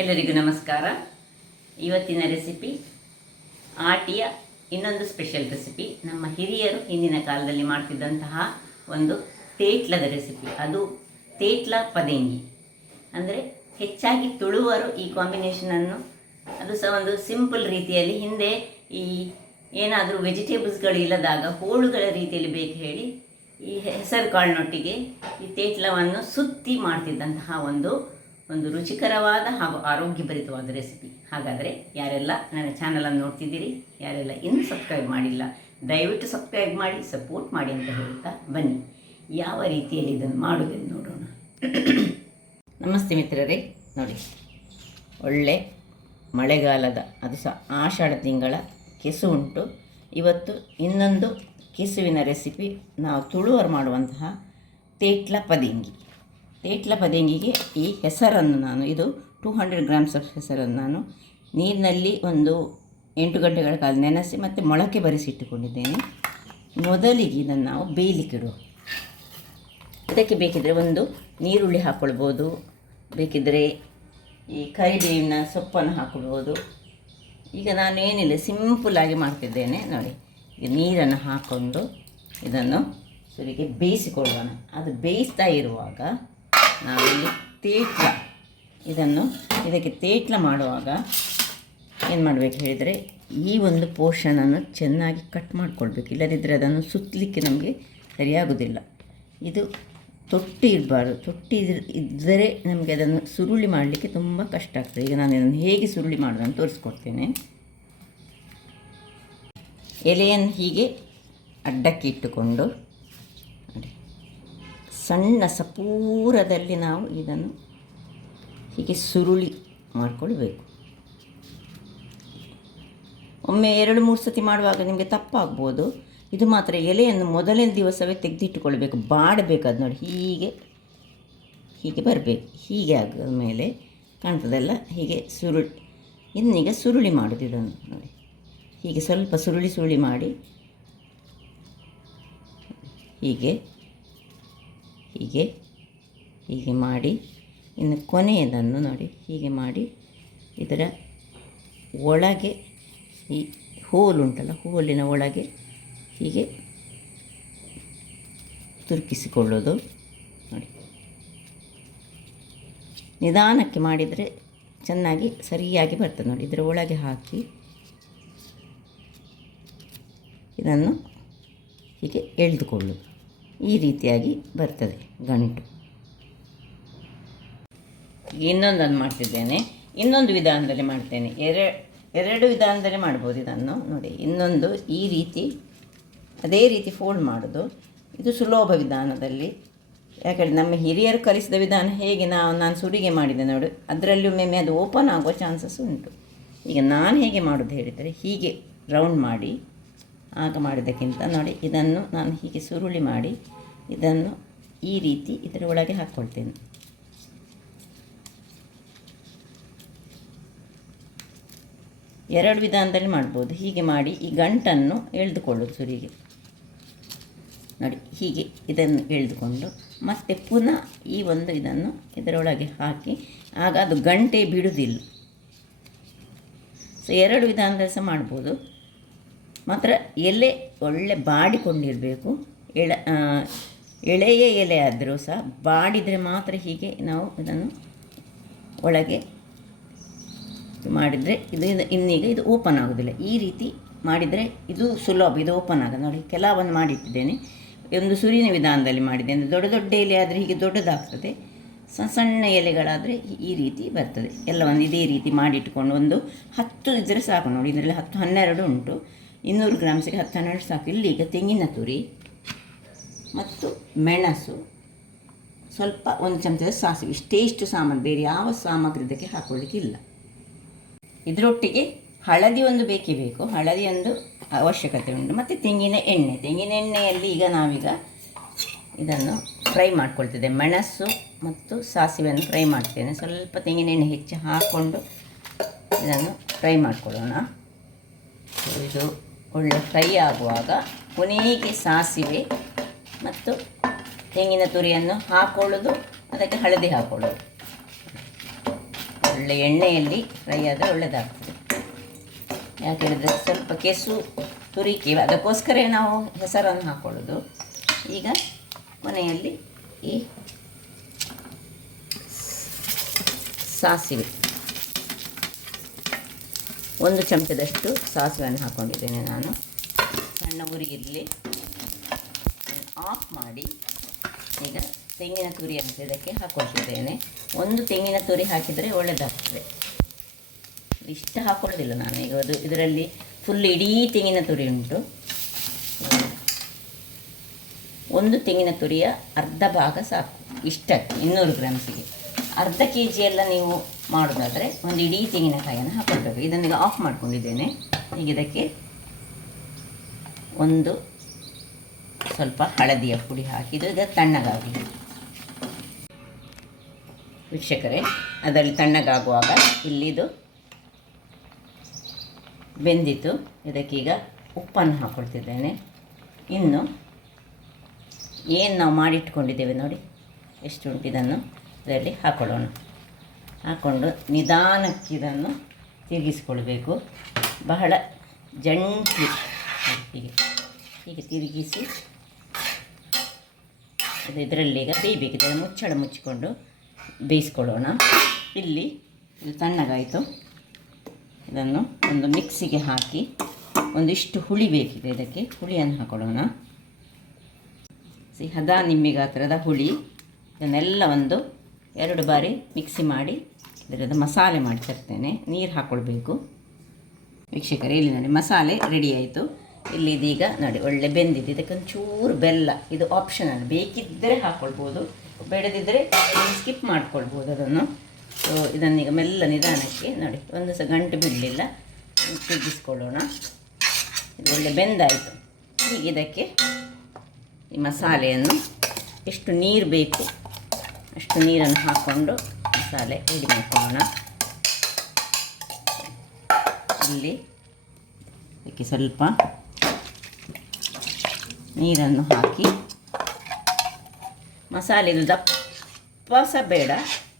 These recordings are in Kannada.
ಎಲ್ಲರಿಗೂ ನಮಸ್ಕಾರ. ಇವತ್ತಿನ ರೆಸಿಪಿ ಆಟಿಯ ಇನ್ನೊಂದು ಸ್ಪೆಷಲ್ ರೆಸಿಪಿ. ನಮ್ಮ ಹಿರಿಯರು ಹಿಂದಿನ ಕಾಲದಲ್ಲಿ ಮಾಡ್ತಿದ್ದಂತಹ ಒಂದು ತೇಟ್ಲದ ರೆಸಿಪಿ. ಅದು ತೇಟ್ಲ ಪದೇಂಗಿ. ಅಂದರೆ ಹೆಚ್ಚಾಗಿ ತುಳುವರು ಈ ಕಾಂಬಿನೇಷನನ್ನು, ಅದು ಸಹ ಒಂದು ಸಿಂಪಲ್ ರೀತಿಯಲ್ಲಿ. ಹಿಂದೆ ಈ ಏನಾದರೂ ವೆಜಿಟೇಬಲ್ಸ್ಗಳು ಇಲ್ಲದಾಗ ಹೋಳುಗಳ ರೀತಿಯಲ್ಲಿ ಬೇಕು ಹೇಳಿ ಈ ಹೆಸರು ಕಾಳಿನೊಟ್ಟಿಗೆ ಈ ತೇಟ್ಲವನ್ನು ಸುತ್ತಿ ಮಾಡ್ತಿದ್ದಂತಹ ಒಂದು ರುಚಿಕರವಾದ ಹಾಗೂ ಆರೋಗ್ಯಭರಿತವಾದ ರೆಸಿಪಿ. ಹಾಗಾದರೆ ಯಾರೆಲ್ಲ ನನ್ನ ಚಾನಲನ್ನು ನೋಡ್ತಿದ್ದೀರಿ, ಯಾರೆಲ್ಲ ಇನ್ನೂ ಸಬ್ಸ್ಕ್ರೈಬ್ ಮಾಡಿಲ್ಲ, ದಯವಿಟ್ಟು ಸಬ್ಸ್ಕ್ರೈಬ್ ಮಾಡಿ, ಸಪೋರ್ಟ್ ಮಾಡಿ ಅಂತ ಹೇಳ್ತಾ ಬನ್ನಿ ಯಾವ ರೀತಿಯಲ್ಲಿ ಇದನ್ನು ಮಾಡೋದನ್ನು ನೋಡೋಣ. ನಮಸ್ತೆ ಮಿತ್ರರೇ. ನೋಡಿ, ಒಳ್ಳೆ ಮಳೆಗಾಲದ, ಅದು ಸಹ ಆಷಾಢ ತಿಂಗಳ ಕೆಸು ಉಂಟು. ಇವತ್ತು ಇನ್ನೊಂದು ಕೆಸುವಿನ ರೆಸಿಪಿ. ನಾವು ತುಳುವರು ಮಾಡುವಂತಹ ತೇಟ್ಲ ಪದೇಂಗಿ. ತೇಟ್ಲ ಪದೇಂಗಿಗೆ ಈ ಹೆಸರನ್ನು ನಾನು, ಇದು 200 ಗ್ರಾಮ್ಸ್ ಹೆಸರನ್ನು ನಾನು ನೀರಿನಲ್ಲಿ ಒಂದು 8 ಗಂಟೆಗಳ ಕಾಲ ನೆನೆಸಿ ಮತ್ತು ಮೊಳಕೆ ಬರಿಸಿಟ್ಟುಕೊಂಡಿದ್ದೇನೆ. ಮೊದಲಿಗೆ ಇದನ್ನು ನಾವು ಬೇಯಲಿಕ್ಕಿಡುವ. ಇದಕ್ಕೆ ಬೇಕಿದ್ದರೆ ಒಂದು ನೀರುಳ್ಳಿ ಹಾಕ್ಕೊಳ್ಬೋದು, ಬೇಕಿದ್ದರೆ ಈ ಕರಿಬೇವಿನ ಸೊಪ್ಪನ್ನು ಹಾಕ್ಕೊಳ್ಬೋದು. ಈಗ ನಾನು ಏನಿಲ್ಲ, ಸಿಂಪಲ್ಲಾಗಿ ಮಾಡ್ತಿದ್ದೇನೆ. ನೋಡಿ, ಈಗ ನೀರನ್ನು ಹಾಕ್ಕೊಂಡು ಇದನ್ನು ಸುರಿಗೆ ಬೇಯಿಸಿಕೊಳ್ಳೋಣ. ಅದು ಬೇಯಿಸ್ತಾ ಇರುವಾಗ ನಾವಿಲ್ಲಿ ತೇಟ್ಲ, ಇದಕ್ಕೆ ತೇಟ್ಲ ಮಾಡುವಾಗ ಏನು ಮಾಡಬೇಕು ಹೇಳಿದರೆ, ಈ ಒಂದು ಪೋರ್ಷನನ್ನು ಚೆನ್ನಾಗಿ ಕಟ್ ಮಾಡಿಕೊಳ್ಬೇಕು. ಇಲ್ಲದಿದ್ದರೆ ಅದನ್ನು ಸುತ್ತಲಿಕ್ಕೆ ನಮಗೆ ಸರಿಯಾಗೋದಿಲ್ಲ. ಇದು ತೊಟ್ಟಿ ಇರಬಾರ್ದು. ತೊಟ್ಟಿ ಇದ್ದರೆ ನಮಗೆ ಅದನ್ನು ಸುರುಳಿ ಮಾಡಲಿಕ್ಕೆ ತುಂಬ ಕಷ್ಟ ಆಗ್ತದೆ. ಈಗ ನಾನು ಇದನ್ನು ಹೇಗೆ ಸುರುಳಿ ಮಾಡೋದನ್ನು ತೋರಿಸ್ಕೊಡ್ತೇನೆ. ಎಲೆಯನ್ನು ಹೀಗೆ ಅಡ್ಡಕ್ಕೆ ಇಟ್ಟುಕೊಂಡು ನೋಡಿ, ಸಣ್ಣ ಸಪೂರದಲ್ಲಿ ನಾವು ಇದನ್ನು ಹೀಗೆ ಸುರುಳಿ ಮಾಡಿಕೊಳ್ಬೇಕು. ಒಮ್ಮೆ 2-3 ಸತಿ ಮಾಡುವಾಗ ನಿಮಗೆ ತಪ್ಪಾಗ್ಬೋದು. ಇದು ಮಾತ್ರ ಎಲೆಯನ್ನು ಮೊದಲನೇ ದಿವಸವೇ ತೆಗೆದಿಟ್ಟುಕೊಳ್ಬೇಕು, ಬಾಡಬೇಕು. ಅದು ನೋಡಿ, ಹೀಗೆ ಬರಬೇಕು. ಹೀಗೆ ಆದ ಮೇಲೆ ಕಾಣ್ತದಲ್ಲ, ಹೀಗೆ ಇನ್ನೀಗ ಸುರುಳಿ ಮಾಡೋದು. ಇದನ್ನು ನೋಡಿ, ಹೀಗೆ ಸ್ವಲ್ಪ ಸುರುಳಿ ಮಾಡಿ ಹೀಗೆ ಮಾಡಿ, ಇನ್ನು ಕೊನೆಯದನ್ನು ನೋಡಿ ಹೀಗೆ ಮಾಡಿ ಇದರ ಒಳಗೆ ಈ ಹೋಲುಂಟಲ್ಲ, ಹೋಲಿನ ಒಳಗೆ ಹೀಗೆ ತುರುಕಿಸಿಕೊಳ್ಳೋದು. ನೋಡಿ, ನಿಧಾನಕ್ಕೆ ಮಾಡಿದರೆ ಚೆನ್ನಾಗಿ ಸರಿಯಾಗಿ ಬರ್ತದೆ. ನೋಡಿ, ಇದರ ಒಳಗೆ ಹಾಕಿ ಇದನ್ನು ಹೀಗೆ ಎಳೆದುಕೊಳ್ಳೋದು. ಈ ರೀತಿಯಾಗಿ ಬರ್ತದೆ ಗಂಟು. ಇನ್ನೊಂದನ್ನು ಮಾಡ್ತಿದ್ದೇನೆ, ಇನ್ನೊಂದು ವಿಧಾನದಲ್ಲಿ ಮಾಡ್ತೇನೆ. ಎರಡು ವಿಧಾನದಲ್ಲಿ ಮಾಡ್ಬೋದು ಇದನ್ನು. ನೋಡಿ, ಇನ್ನೊಂದು ಈ ರೀತಿ, ಅದೇ ರೀತಿ ಫೋಲ್ಡ್ ಮಾಡೋದು. ಇದು ಸುಲಭ ವಿಧಾನದಲ್ಲಿ. ಯಾಕಂದರೆ ನಮ್ಮ ಹಿರಿಯರು ಕಲಿಸಿದ ವಿಧಾನ ಹೇಗೆ ನಾನು ಸುರಿಗೆ ಮಾಡಿದೆ ನೋಡಿ, ಅದರಲ್ಲಿ ಒಮ್ಮೆ ಅದು ಓಪನ್ ಆಗುವ ಚಾನ್ಸಸ್ ಉಂಟು. ಈಗ ನಾನು ಹೇಗೆ ಮಾಡೋದು ಹೇಳಿದರೆ, ಹೀಗೆ ರೌಂಡ್ ಮಾಡಿ ಆಗ ಮಾಡಿದ್ದಕ್ಕಿಂತ ನೋಡಿ, ಇದನ್ನು ನಾನು ಹೀಗೆ ಸುರುಳಿ ಮಾಡಿ ಇದನ್ನು ಈ ರೀತಿ ಇದರ ಒಳಗೆ ಹಾಕ್ಕೊಳ್ತೇನೆ. ಎರಡು ವಿಧಾನದಲ್ಲಿ ಮಾಡ್ಬೋದು. ಹೀಗೆ ಮಾಡಿ ಈ ಗಂಟನ್ನು ಎಳೆದುಕೊಳ್ಳೋದು ಸುರಿಗೆ. ನೋಡಿ, ಹೀಗೆ ಇದನ್ನು ಎಳೆದುಕೊಂಡು ಮತ್ತೆ ಪುನಃ ಈ ಒಂದು ಇದನ್ನು ಇದರೊಳಗೆ ಹಾಕಿ, ಆಗ ಅದು ಗಂಟೆ ಬಿಡುವುದಿಲ್ಲ. ಸೊ ಎರಡು ವಿಧಾನದಲ್ಲಿ ಸಹ ಮಾಡ್ಬೋದು. ಮಾತ್ರ ಎಲೆ ಒಳ್ಳೆ ಬಾಡಿಕೊಂಡಿರಬೇಕು. ಎಳೆಯ ಎಲೆ ಆದರೂ ಸಹ ಬಾಡಿದರೆ ಮಾತ್ರ ಹೀಗೆ ನಾವು ಇದನ್ನು ಒಳಗೆ ಮಾಡಿದರೆ ಇನ್ನೀಗ ಇದು ಓಪನ್ ಆಗೋದಿಲ್ಲ. ಈ ರೀತಿ ಮಾಡಿದರೆ ಇದು ಸುಲಭ, ಇದು ಓಪನ್ ಆಗೋದು. ನೋಡಿ, ಕೆಲವನ್ನು ಮಾಡಿಟ್ಟಿದ್ದೇನೆ. ಒಂದು ಸುರಿನ ವಿಧಾನದಲ್ಲಿ ಮಾಡಿದ್ದೇನೆ. ದೊಡ್ಡ ಎಲೆ ಆದರೆ ಹೀಗೆ ದೊಡ್ಡದಾಗ್ತದೆ, ಸಣ್ಣ ಎಲೆಗಳಾದರೆ ಈ ರೀತಿ ಬರ್ತದೆ. ಎಲ್ಲವನ್ನು ಇದೇ ರೀತಿ ಮಾಡಿಟ್ಕೊಂಡು ಒಂದು 10 ಇದ್ದರೆ ಸಾಕು. ನೋಡಿ, ಇದರಲ್ಲಿ 10-12 ಉಂಟು. 200 ಗ್ರಾಮ್ಸಿಗೆ 10-12 ಸಾಕು. ಇಲ್ಲಿ ಈಗ ತೆಂಗಿನ ತುರಿ ಮತ್ತು ಮೆಣಸು, ಸ್ವಲ್ಪ 1 ಚಮಚದ ಸಾಸಿವೆ, ಇಷ್ಟೇಷ್ಟು ಸಾಮಾನು, ಬೇರೆ ಯಾವ ಸಾಮಗ್ರಿ ಇದಕ್ಕೆ ಹಾಕೊಳ್ಳಿಕ್ಕಿಲ್ಲ. ಇದರೊಟ್ಟಿಗೆ ಹಳದಿ ಒಂದು ಬೇಕೇ ಬೇಕು, ಹಳದಿ ಒಂದು ಅವಶ್ಯಕತೆ ಉಂಟು. ಮತ್ತು ತೆಂಗಿನ ಎಣ್ಣೆಯಲ್ಲಿ ಈಗ ನಾವೀಗ ಇದನ್ನು ಫ್ರೈ ಮಾಡ್ಕೊಳ್ತಿದ್ದೆ. ಮೆಣಸು ಮತ್ತು ಸಾಸಿವೆಯನ್ನು ಫ್ರೈ ಮಾಡ್ತೇನೆ. ಸ್ವಲ್ಪ ತೆಂಗಿನ ಎಣ್ಣೆ ಹೆಚ್ಚು ಹಾಕ್ಕೊಂಡು ಇದನ್ನು ಫ್ರೈ ಮಾಡ್ಕೊಳ್ಳೋಣ. ಇದು ಒಳ್ಳೆ ಫ್ರೈ ಆಗುವಾಗ ಕೊನೆಗೆ ಸಾಸಿವೆ ಮತ್ತು ತೆಂಗಿನ ತುರಿಯನ್ನು ಹಾಕ್ಕೊಳ್ಳೋದು, ಅದಕ್ಕೆ ಹಳದಿ ಹಾಕ್ಕೊಳ್ಳೋದು. ಒಳ್ಳೆ ಎಣ್ಣೆಯಲ್ಲಿ ಫ್ರೈ ಆದರೆ ಒಳ್ಳೆಯದಾಗ್ತದೆ. ಯಾಕೆ ಹೇಳಿದರೆ ಸ್ವಲ್ಪ ಕೆಸು ತುರಿಕೆ, ಅದಕ್ಕೋಸ್ಕರ ನಾವು ಹೆಸರನ್ನು ಹಾಕ್ಕೊಳ್ಳೋದು. ಈಗ ಕೊನೆಯಲ್ಲಿ ಈ ಸಾಸಿವೆ, 1 ಚಮಚದಷ್ಟು ಸಾಸಿವೆಯನ್ನು ಹಾಕ್ಕೊಂಡಿದ್ದೇನೆ ನಾನು. ಸಣ್ಣ ಉರಿಯಲ್ಲಿ ಆಫ್ ಮಾಡಿ ಈಗ ತೆಂಗಿನ ತುರಿಯನ್ನು ಇದಕ್ಕೆ ಹಾಕ್ಕೊಳ್ತಿದ್ದೇನೆ. 1 ತೆಂಗಿನ ತುರಿ ಹಾಕಿದರೆ ಒಳ್ಳೆಯದಾಗ್ತದೆ. ಇಷ್ಟ ಹಾಕ್ಕೊಳ್ಳೋದಿಲ್ಲ ನಾನು ಈಗ, ಅದು ಇದರಲ್ಲಿ ಫುಲ್ ಇಡೀ ತೆಂಗಿನ ತುರಿ ಉಂಟು. 1 ತೆಂಗಿನ ತುರಿಯ ಅರ್ಧ ಭಾಗ ಸಾಕು ಇಷ್ಟಕ್ಕೆ, 200 ಗ್ರಾಮ್ಸಿಗೆ. ಅರ್ಧ kg ಎಲ್ಲ ನೀವು ಮಾಡೋದಾದರೆ ಒಂದು ಇಡೀ ತೆಂಗಿನಕಾಯಿಯನ್ನು ಹಾಕ್ಕೊಳ್ಬೇಕು. ಇದನ್ನೀಗ ಆಫ್ ಮಾಡ್ಕೊಂಡಿದ್ದೇನೆ. ಈಗ ಇದಕ್ಕೆ ಒಂದು ಸ್ವಲ್ಪ ಹಳದಿಯ ಪುಡಿ ಹಾಕಿದ್ದು ಈಗ ತಣ್ಣಗಾಗಲಿ. ವೀಕ್ಷಕರೇ, ಅದರಲ್ಲಿ ತಣ್ಣಗಾಗುವಾಗ ಇಲ್ಲಿದು ಬೆಂದಿತು. ಇದಕ್ಕೀಗ ಉಪ್ಪನ್ನು ಹಾಕ್ಕೊಳ್ತಿದ್ದೇನೆ. ಇನ್ನು ಏನು ನಾವು ಮಾಡಿಟ್ಕೊಂಡಿದ್ದೇವೆ ನೋಡಿ ಎಷ್ಟು ಉಂಟು, ಇದನ್ನು ಇದರಲ್ಲಿ ಹಾಕ್ಕೊಳ್ಳೋಣ. ಹಾಕ್ಕೊಂಡು ನಿಧಾನಕ್ಕೆ ಇದನ್ನು ತಿರುಗಿಸ್ಕೊಳ್ಬೇಕು. ಬಹಳ ಜಂಟಿ ಹೀಗೆ ತಿರುಗಿಸಿ ಅದು ಇದರಲ್ಲಿ ಈಗ ಬೇಯಬೇಕು. ಇದನ್ನು ಮುಚ್ಚಳ ಮುಚ್ಚಿಕೊಂಡು ಬೇಯಿಸ್ಕೊಳ್ಳೋಣ. ಇಲ್ಲಿ ಇದು ತಣ್ಣಗಾಯಿತು. ಇದನ್ನು ಒಂದು ಮಿಕ್ಸಿಗೆ ಹಾಕಿ ಒಂದಿಷ್ಟು ಹುಳಿ ಬೇಕಿದೆ, ಇದಕ್ಕೆ ಹುಳಿಯನ್ನು ಹಾಕೊಳ್ಳೋಣ. ಹದ ನಿಂಬೆ ಗಾತ್ರದ ಹುಳಿ. ಇದನ್ನೆಲ್ಲ 2 ಬಾರಿ ಮಿಕ್ಸಿ ಮಾಡಿ ಇದರದ್ದು ಮಸಾಲೆ ಮಾಡಿ ತರ್ತೇನೆ. ನೀರು ಹಾಕ್ಕೊಳ್ಬೇಕು. ವೀಕ್ಷಕರೇ, ಇಲ್ಲಿ ನೋಡಿ ಮಸಾಲೆ ರೆಡಿ ಆಯಿತು. ಇಲ್ಲಿ ಇದೀಗ ನೋಡಿ ಒಳ್ಳೆ ಬೆಂದಿದೆ. ಇದಕ್ಕೊಂಚೂರು ಬೆಲ್ಲ, ಇದು ಆಪ್ಷನಲ್, ಬೇಕಿದ್ದರೆ ಹಾಕ್ಕೊಳ್ಬೋದು, ಬೇಡದಿದ್ದರೆ ಸ್ಕಿಪ್ ಮಾಡ್ಕೊಳ್ಬೋದು ಅದನ್ನು. ಸೊ ಇದನ್ನೀಗ ಮೆಲ್ಲ ನಿಧಾನಕ್ಕೆ ನೋಡಿ ಒಂದು ಸಹ ಗಂಟು ಬಿಡಲಿಲ್ಲ ತಿರುಗಿಸ್ಕೊಳ್ಳೋಣ. ಇದು ಒಳ್ಳೆ ಬೆಂದಾಯಿತು. ಹೀಗೆ ಇದಕ್ಕೆ ಈ ಮಸಾಲೆಯನ್ನು ಎಷ್ಟು ನೀರು ಬೇಕು ಅಷ್ಟು ನೀರನ್ನು ಹಾಕ್ಕೊಂಡು ಮಸಾಲೆ ರೆಡಿ ಮಾಡ್ಕೊಳ್ಳೋಣ. ಇಲ್ಲಿ ಇದಕ್ಕೆ ಸ್ವಲ್ಪ ನೀರನ್ನು ಹಾಕಿ, ಮಸಾಲೆದು ದಪ್ಪ ಸಹ ಬೇಡ,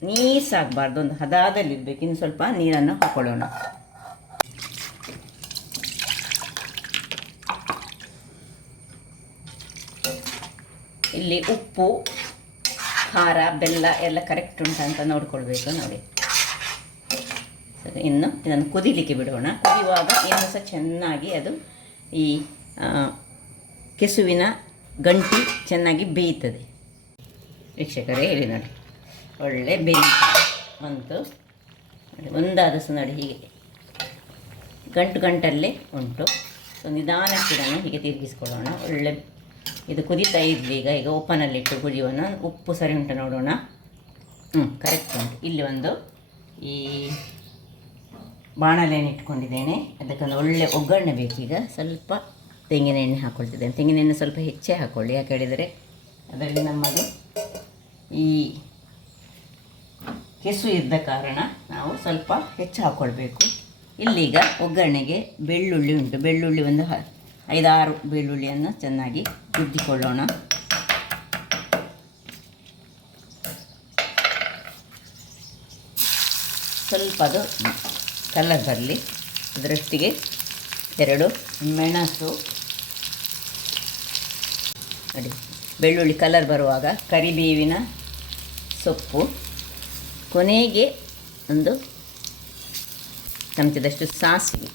ನೀರು ಸಾಕಬಾರ್ದು, ಒಂದು ಹದದಲ್ಲಿರಬೇಕು. ಇನ್ನು ಸ್ವಲ್ಪ ನೀರನ್ನು ಹಾಕ್ಕೊಳ್ಳೋಣ. ಇಲ್ಲಿ ಉಪ್ಪು, ಖಾರ, ಬೆಲ್ಲ ಎಲ್ಲ ಕರೆಕ್ಟ್ ಉಂಟು ಅಂತ ನೋಡ್ಕೊಳ್ಬೇಕು. ನೋಡಿ ಸರಿ, ಇನ್ನು ಇದನ್ನು ಕುದಿಲಿಕ್ಕೆ ಬಿಡೋಣ. ಕುದಿಯುವಾಗ ಇನ್ನೂ ಸಹ ಚೆನ್ನಾಗಿ ಅದು ಈ ಕೆಸುವಿನ ಗಂಟಿ ಚೆನ್ನಾಗಿ ಬೇಯ್ತದೆ. ವೀಕ್ಷಕರೇ, ಹೇಳಿ ನೋಡಿ ಒಳ್ಳೆ ಬಂತು. ಒಂದಾದ ಸಹ ನೋಡಿ ಹೀಗೆ ಗಂಟಲ್ಲೇ ಉಂಟು. ಸೊ ನಿಧಾನಕ್ಕೆ ಇದನ್ನು ಹೀಗೆ ತಿರುಗಿಸ್ಕೊಳ್ಳೋಣ. ಒಳ್ಳೆ ಇದು ಕುದೀತಾ ಇರಲಿ. ಈಗ ಓಪನಲ್ಲಿಟ್ಟು ಕುದಿಯೋಣ. ಉಪ್ಪು ಸರಿ ಉಂಟು ನೋಡೋಣ. ಕರೆಕ್ಟ್ ಉಂಟು. ಇಲ್ಲಿ ಒಂದು ಈ ಬಾಣಲೆಯನ್ನು ಇಟ್ಕೊಂಡಿದ್ದೇನೆ. ಅದಕ್ಕೊಂದು ಒಳ್ಳೆ ಒಗ್ಗರಣೆ ಬೇಕೀಗ. ಸ್ವಲ್ಪ ತೆಂಗಿನ ಎಣ್ಣೆ ಹಾಕ್ಕೊಳ್ತಿದ್ದೇನೆ. ತೆಂಗಿನ ಎಣ್ಣೆ ಸ್ವಲ್ಪ ಹೆಚ್ಚೇ ಹಾಕ್ಕೊಳ್ಳಿ, ಯಾಕೆ ಹೇಳಿದರೆ ಅದರಲ್ಲಿ ನಮ್ಮದು ಈ ಕೆಸು ಇದ್ದ ಕಾರಣ ನಾವು ಸ್ವಲ್ಪ ಹೆಚ್ಚು ಹಾಕ್ಕೊಳ್ಬೇಕು. ಇಲ್ಲೀಗ ಒಗ್ಗರಣೆಗೆ ಬೆಳ್ಳುಳ್ಳಿ ಉಂಟು. ಬೆಳ್ಳುಳ್ಳಿ ಒಂದು 5-6 ಬೆಳ್ಳುಳ್ಳಿಯನ್ನು ಚೆನ್ನಾಗಿ ಕುದ್ದಿಕೊಳ್ಳೋಣ. ಸ್ವಲ್ಪ ಅದು ಕಲರ್ ಬರಲಿ. ಅದರೊಟ್ಟಿಗೆ 2 ಮೆಣಸು ನೋಡಿ, ಬೆಳ್ಳುಳ್ಳಿ ಕಲರ್ ಬರುವಾಗ ಕರಿಬೇವಿನ ಸೊಪ್ಪು, ಕೊನೆಗೆ 1 ಚಮಚದಷ್ಟು ಸಾಸಿವೆ,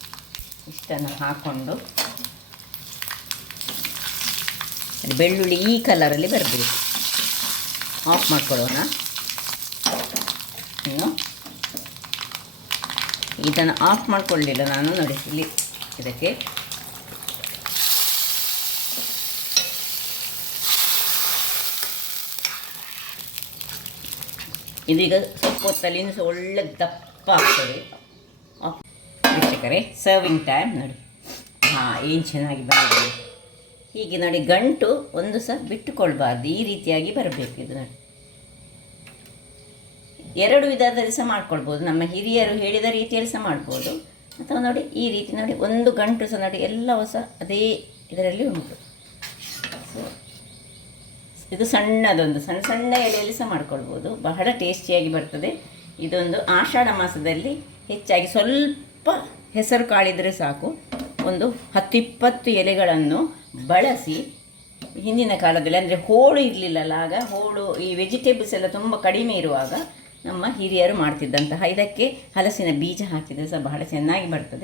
ಇಷ್ಟನ್ನು ಹಾಕ್ಕೊಂಡು ಬೆಳ್ಳುಳ್ಳಿ ಈ ಕಲರಲ್ಲಿ ಬರಬೇಕು. ಆಫ್ ಮಾಡ್ಕೊಳ್ಳೋಣ. ಇನ್ನು ಇದನ್ನು ಆಫ್ ಮಾಡಿಕೊಳ್ಳಲಿಲ್ಲ ನಾನು, ನೋಡಿ ಇಲ್ಲಿ ಇದಕ್ಕೆ ಇದೀಗ ಸ್ವಲ್ಪ ಹೊತ್ತಲ್ಲಿ ಇನ್ನೂ ಸಹ ಒಳ್ಳೆ ದಪ್ಪ ಆಗ್ತದೆ. ವೀಕ್ಷಕರೇ, ಸರ್ವಿಂಗ್ ಟೈಮ್ ನೋಡಿ. ಏನು ಚೆನ್ನಾಗಿ ಬಂದಿದೆ. ಹೀಗೆ ನೋಡಿ, ಗಂಟು ಒಂದು ಸಹ ಬಿಟ್ಟುಕೊಳ್ಬಾರ್ದು, ಈ ರೀತಿಯಾಗಿ ಬರಬೇಕು. ಇದು ನೋಡಿ 2 ವಿಧದಲ್ಲಿ ಸಹ ಮಾಡ್ಕೊಳ್ಬೋದು. ನಮ್ಮ ಹಿರಿಯರು ಹೇಳಿದ ರೀತಿಯಲ್ಲಿ ಸಹ ಮಾಡ್ಬೋದು, ಅಥವಾ ನೋಡಿ ಈ ರೀತಿ ನೋಡಿ, ಒಂದು ಗಂಟು ಸಹ ನೋಡಿ ಎಲ್ಲವೂ ಸಹ ಅದೇ ಇದರಲ್ಲಿ ಉಂಟು. ಸೊ ಇದು ಸಣ್ಣದೊಂದು ಸಣ್ಣ ಎಲೆಯಲ್ಲಿ ಸಹ ಮಾಡ್ಕೊಳ್ಬೋದು, ಬಹಳ ಟೇಸ್ಟಿಯಾಗಿ ಬರ್ತದೆ. ಇದೊಂದು ಆಷಾಢ ಮಾಸದಲ್ಲಿ ಹೆಚ್ಚಾಗಿ ಸ್ವಲ್ಪ ಹೆಸರು ಕಾಳಿದರೆ ಸಾಕು, ಒಂದು 10-20 ಎಲೆಗಳನ್ನು ಬಳಸಿ, ಹಿಂದಿನ ಕಾಲದಲ್ಲಿ ಅಂದರೆ ಹೋಳು ಇರಲಿಲ್ಲಲ್ಲ, ಆಗ ಹೋಳು ಈ ವೆಜಿಟೇಬಲ್ಸ್ ಎಲ್ಲ ತುಂಬ ಕಡಿಮೆ ಇರುವಾಗ ನಮ್ಮ ಹಿರಿಯರು ಮಾಡ್ತಿದ್ದಂತಹ, ಇದಕ್ಕೆ ಹಲಸಿನ ಬೀಜ ಹಾಕಿದರೆ ಸಹ ಬಹಳ ಚೆನ್ನಾಗಿ ಬರ್ತದೆ.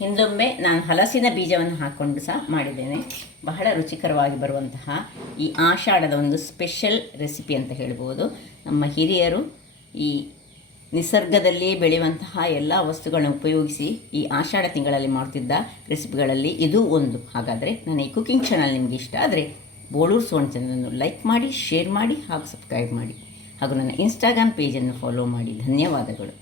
ಹಿಂದೊಮ್ಮೆ ನಾನು ಹಲಸಿನ ಬೀಜವನ್ನು ಹಾಕ್ಕೊಂಡು ಸಹ ಮಾಡಿದ್ದೇನೆ. ಬಹಳ ರುಚಿಕರವಾಗಿ ಬರುವಂತಹ ಈ ಆಷಾಢದ ಒಂದು ಸ್ಪೆಷಲ್ ರೆಸಿಪಿ ಅಂತ ಹೇಳ್ಬೋದು. ನಮ್ಮ ಹಿರಿಯರು ಈ ನಿಸರ್ಗದಲ್ಲಿ ಬೆಳೆಯುವಂತಹ ಎಲ್ಲ ವಸ್ತುಗಳನ್ನು ಉಪಯೋಗಿಸಿ ಈ ಆಷಾಢ ತಿಂಗಳಲ್ಲಿ ಮಾಡ್ತಿದ್ದ ರೆಸಿಪಿಗಳಲ್ಲಿ ಇದು ಒಂದು. ಹಾಗಾದರೆ ನನ್ನ ಈ ಕುಕಿಂಗ್ ಚಾನಲ್ ನಿಮಗೆ ಇಷ್ಟ ಆದರೆ ಬೋಳೂರು ಸುವರ್ಣ ಚಾನಲನ್ನು ಲೈಕ್ ಮಾಡಿ, ಶೇರ್ ಮಾಡಿ ಹಾಗೂ ಸಬ್ಸ್ಕ್ರೈಬ್ ಮಾಡಿ ಹಾಗೂ ನನ್ನ ಇನ್ಸ್ಟಾಗ್ರಾಮ್ ಪೇಜನ್ನು ಫಾಲೋ ಮಾಡಿ. ಧನ್ಯವಾದಗಳು.